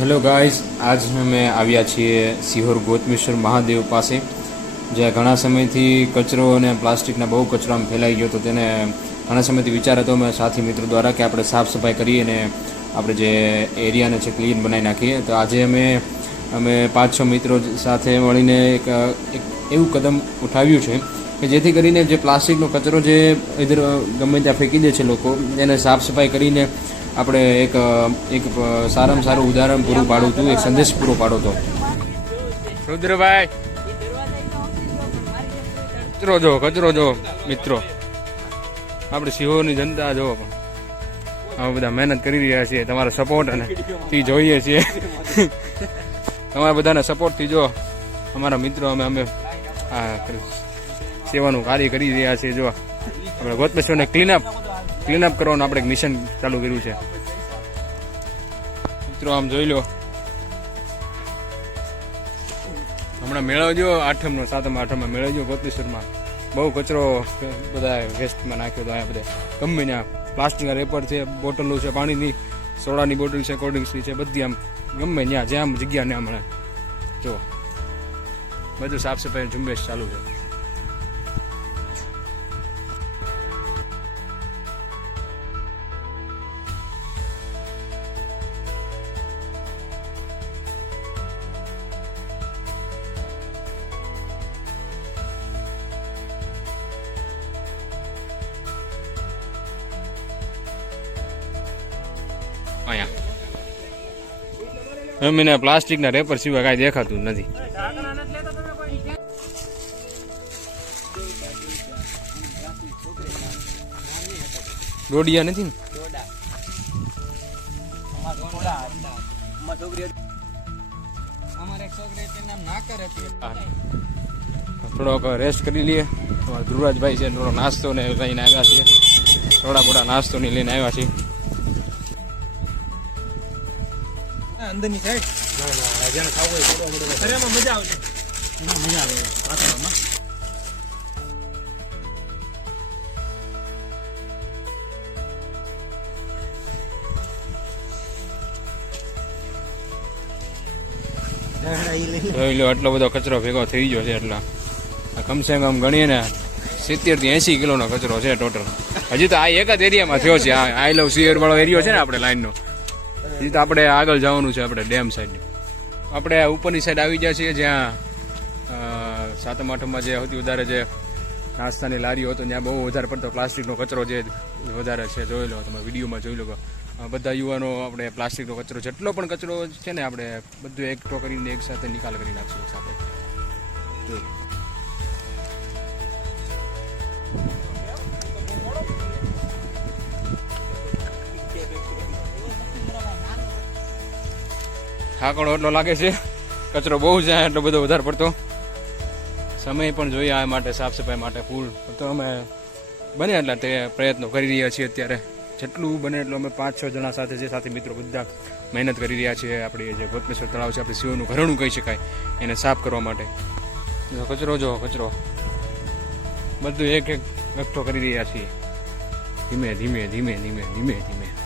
Hello guys આજ અમે આવ્યા છીએ સિહોર ગોતમેશ્વર મહાદેવ પાસે, જ્યાં ઘણા સમયથી કચરો અને પ્લાસ્ટિકના બહુ કચરામાં ફેલાઈ ગયો તો તેને ઘણા સમયથી વિચાર હતો અમે સાથી મિત્રો દ્વારા કે આપણે સાફ સફાઈ કરીએ અને આપણે જે એરિયાને છે ક્લીન બનાવી નાખીએ. તો આજે અમે અમે પાંચ છ મિત્રો સાથે મળીને એક એક એવું કદમ ઉઠાવ્યું છે કે જેથી કરીને જે પ્લાસ્ટિકનો કચરો જે ઇધર ગમે ત્યાં ફેંકી દે છે લોકો, એને સાફ સફાઈ કરીને આપણે એક એક સારામાં સારું ઉદાહરણ પૂરું પાડું હતું એક સંદેશ પૂરો પાડો હતો રુદ્રભાઈ. કચરો જો કચરો જો, મિત્રો. આપણે સિંહોની જનતા જો. અમે બધા મહેનત કરી રહ્યા છીએ, તમારા સપોર્ટ અને થી જોઈએ છીએ. તમારા બધાના સપોર્ટથી જો, અમારા મિત્રો અમે અમે આ સેવાનું કાર્ય કરી રહ્યા છીએ, જો. આપણે ગોતમેશ્વરને ક્લીનઅપ ક્લીનઅપ કરવાનું આપણે એક મિશન ચાલુ કર્યું છે. મિત્રો, આમ જોઈ લો. હમણાં મેળવજો આઠમનો, સાતમ, આઠમમાં મેળવજો ગોતમેશ્વરમાં બહુ કચરો બધા વેસ્ટમાં નાખ્યો હતો અહીંયા બધા. ગમે ત્યાં. પ્લાસ્ટિકના રેપર છે, બોટલો છે, પાણીની સોડાની બોટલ છે કોલ્ડ ડ્રિંક્સની છે, બધી આમ ગમે ત્યાં, જ્યાં જગ્યા ને હમણાં. જો. બધું સાફ સફાઈ ઝુંબેશ ચાલુ છે. અહીંયા પ્લાસ્ટિકના રેપર સિવાય કાંઈ દેખાતું નથી. દોડિયા નથી ને? થોડોક રેસ્ટ કરી લઈએ. ધ્રુવરાજભાઈ છે થોડો નાસ્તો ને લઈને આવ્યા છીએ. થોડા મોટા નાસ્તો ને લઈને આવ્યા છીએ. અંદરની સાઈડ જેને ખાવું હોય અરે એમાં મજા આવશે એમાં મજા આવે. વાતાવરણમાં આટલો બધો કચરો ભેગો થઈ ગયો છે એટલા આ કમસે કમ ગણીએ ને સિત્તેરથી એસી કિલોનો કચરો છે ટોટલ હજી તો આ એક જ એરિયામાં થયો છે. આ આઈ લવ સિયર વાળો એરિયો છે ને આપણે લાઈનનો હજી તો આપણે આગળ જવાનું છે આપણે ડેમ સાઈડ આપણે ઉપરની સાઈડ આવી ગયા છીએ જ્યાં સાતમ આઠમમાં જે સૌથી વધારે જે નાસ્તાની લારીઓ હતો, ત્યાં બહુ વધારે પડતો પ્લાસ્ટિકનો કચરો જે વધારે છે જોઈ લો તમે વિડીયોમાં જોઈ લો બધા યુવાનો આપણે પ્લાસ્ટિકનો કચરો, જેટલો પણ કચરો છે ને, આપણે બધું એકઠો કરીને એક સાથે નિકાલ કરી નાખશું સાથે. જોઈ થાકડો એટલો લાગે છે. કચરો બહુ જાય એટલો બધો વધારે પડતો. સમય પણ જોઈએ આ માટે, સાફ સફાઈ માટે ફૂલ. તો અમે બને એટલા તે પ્રયત્નો કરી રહ્યા છીએ અત્યારે. જેટલું બને એટલું અમે પાંચ છ જણા સાથે, જે સાથે મિત્રો બધા મહેનત કરી રહ્યા છીએ. આપણી જે ગોતમેશ્વર તળાવ છે, આપણે શિવનું ઘરણું કહી શકાય, એને સાફ કરવા માટે. કચરો, જો કચરો. બધું એક એક એકઠો કરી રહ્યા છીએ. ધીમે ધીમે ધીમે ધીમે ધીમે ધીમે.